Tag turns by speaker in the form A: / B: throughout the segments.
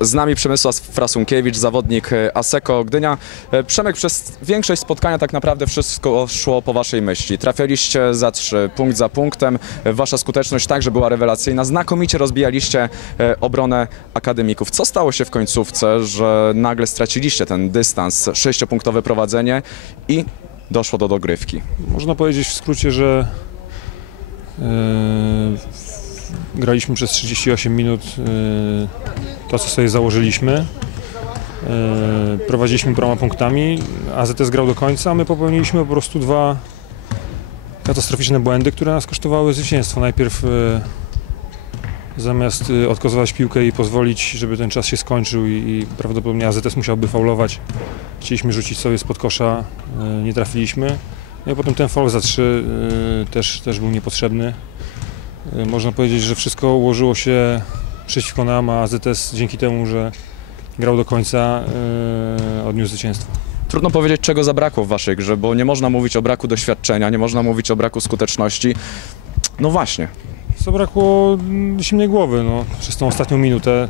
A: Z nami Przemysław Frasunkiewicz, zawodnik e, Aseko Gdynia. E, Przemek, przez większość spotkania tak naprawdę wszystko szło po waszej myśli. Trafialiście za trzy, punkt za punktem. E, Wasza skuteczność także była rewelacyjna. Znakomicie rozbijaliście obronę akademików. Co stało się w końcówce, że nagle straciliście ten dystans, sześciopunktowe prowadzenie i doszło do dogrywki?
B: Można powiedzieć w skrócie, że graliśmy przez 38 minut e, to, co sobie założyliśmy. E, prowadziliśmy paroma punktami, AZS grał do końca, a my popełniliśmy po prostu dwa katastroficzne błędy, które nas kosztowały zwycięstwo. Najpierw e, zamiast odkozować piłkę i pozwolić, żeby ten czas się skończył i, prawdopodobnie AZS musiałby faulować, chcieliśmy rzucić sobie spod kosza, nie trafiliśmy. No i potem ten faul za trzy y, też, też był niepotrzebny. Y, Można powiedzieć, że wszystko ułożyło się przeciwko nam, a AZS dzięki temu, że grał do końca, y, odniósł zwycięstwo.
A: Trudno powiedzieć, czego zabrakło w waszej grze, bo nie można mówić o braku doświadczenia, nie można mówić o braku skuteczności. No właśnie,
B: Zabrakło mm, zimnej głowy no, przez tą ostatnią minutę.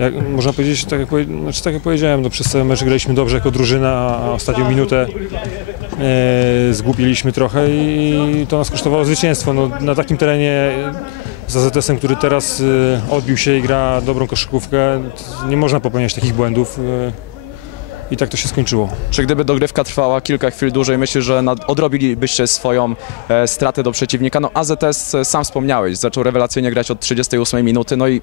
B: Jak, można powiedzieć, tak jak, znaczy, tak jak powiedziałem, no, przez cały mecz graliśmy dobrze jako drużyna, a ostatnią minutę e, zgłupiliśmy trochę i to nas kosztowało zwycięstwo. No, na takim terenie z AZS-em, który teraz e, odbił się i gra dobrą koszykówkę, nie można popełniać takich błędów e, i tak to się skończyło.
A: Czy gdyby dogrywka trwała kilka chwil dłużej, myślę, że odrobilibyście swoją e, stratę do przeciwnika? No AZS, e, sam wspomniałeś, zaczął rewelacyjnie grać od 38 minuty, no i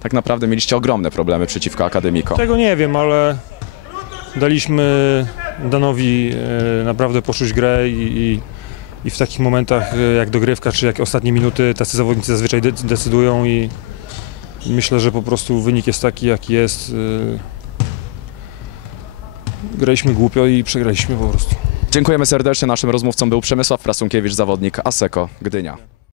A: tak naprawdę mieliście ogromne problemy przeciwko Akademiko.
B: Tego nie wiem, ale daliśmy Danowi e, naprawdę poczuć grę i, i, i w takich momentach e, jak dogrywka czy jak ostatnie minuty tacy zawodnicy zazwyczaj de- decydują i i myślę, że po prostu wynik jest taki jaki jest. e, Graliśmy głupio i przegraliśmy po prostu.
A: Dziękujemy serdecznie, naszym rozmówcą był Przemysław Frasunkiewicz, zawodnik Aseko Gdynia.